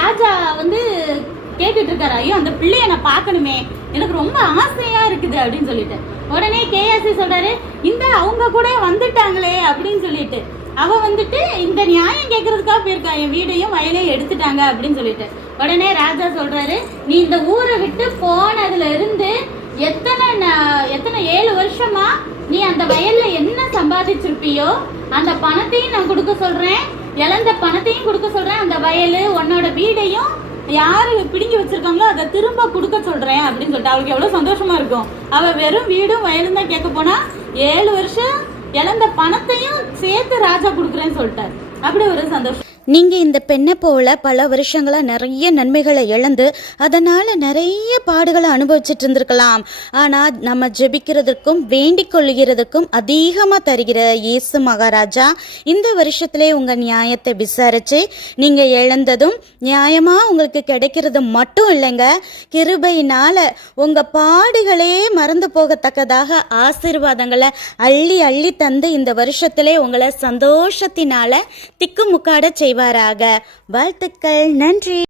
ராஜா வந்து கேட்டுட்டு இருக்காரு, ஐயோ அந்த பிள்ளைய நான் பார்க்கணுமே, எனக்கு ரொம்ப ஆசையா இருக்குது அப்படின்னு சொல்லிட்டு. உடனே கேஆர்சி சொல்றாரு, இந்த அவங்க கூட வந்துட்டாங்களே அப்படின்னு சொல்லிட்டு. அவ வந்துட்டு இந்த நியாயம் கேட்கறதுக்காக போயிருக்கா, என் வீடையும் வயலையும் எடுத்துட்டாங்க அப்படின்னு சொல்லிட்டு. உடனே ராஜா சொல்றாரு, நீ இந்த ஊரை விட்டு போனதுல இருந்து எத்தனை 7 வருஷமா நீ அந்த வயல்ல என்ன சம்பாதிச்சிருப்பியோ அந்த பணத்தையும் நான் கொடுக்க சொல்றேன், இழந்த பணத்தையும் கொடுக்க சொல்றேன், அந்த வயலு உன்னோட வீடையும் யாரு பிடிங்கி வச்சிருக்காங்களோ அதை திரும்ப கொடுக்க சொல்றேன் அப்படின்னு சொல்லிட்டு. அவளுக்கு எவ்வளவு சந்தோஷமா இருக்கும். அவ வெறும் வீடும் வயலும் தான் கேட்க போனா 7 வருஷம் இழந்த பணத்தையும் சேர்த்து ராஜா கொடுக்குறேன்னு சொல்லிட்டாரு. அப்படி ஒரு சந்தோஷம். நீங்கள் இந்த பெண்ணை போல பல வருஷங்களாக நிறைய நன்மைகளை இழந்து அதனால் நிறைய பாடுகளை அனுபவிச்சுட்டு இருந்திருக்கலாம். ஆனால் நம்ம ஜெபிக்கிறதுக்கும் வேண்டிக் கொள்கிறதுக்கும் அதிகமாக தருகிற இயேசு மகாராஜா இந்த வருஷத்திலே உங்கள் நியாயத்தை விசாரித்து நீங்கள் இழந்ததும் நியாயமாக உங்களுக்கு கிடைக்கிறது மட்டும் இல்லைங்க, கிருபையினால் உங்கள் பாடுகளே மறந்து போகத்தக்கதாக ஆசீர்வாதங்களை அள்ளி அள்ளி தந்து இந்த வருஷத்திலே உங்களை சந்தோஷத்தினால திக்குமுக்காட செய்வாராக. வாழ்த்துக்கள். நன்றி.